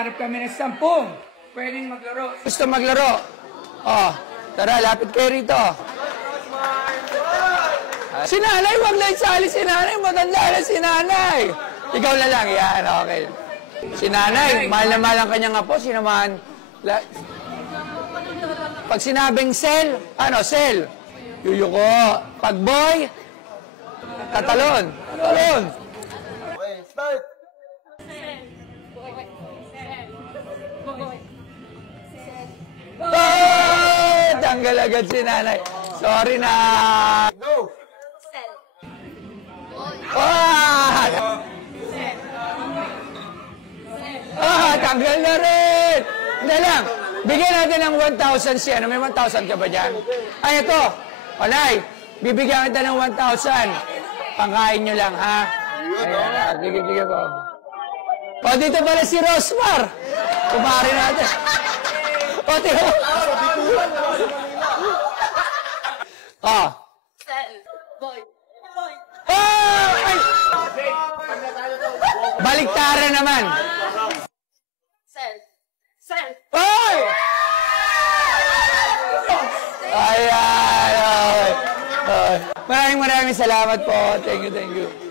Nakaharap kami ng 10. Pwedeng maglaro. Gusto maglaro? Oh, tara, lapit kayo rito. Si nanay, huwag na isali si nanay. Matanda na si nanay. Ikaw na lang, yan, okay. Si nanay, mahal na mahal ang kanyang apo. Sinamahan. Pag sinabing sel, ano, sel? Yuyuko. Pag boy, tatalon. Tatalon. Okay, start! Oh! Tanggal agad si nanay. Sorry na. Go! Tanggal na rin. Hindi lang. Bigyan natin ng 1,000 siya. May 1,000 ka ba dyan? Ay, ito. Olay, bibigyan kita ng 1,000. Pangkain nyo lang, ha? Ayan, sige po. O, dito pala si Rosmar. Kumari natin. O, tiyo. O. Oh! Ay! Baliktaran naman. Ay! Ayan. Maraming salamat po. Thank you.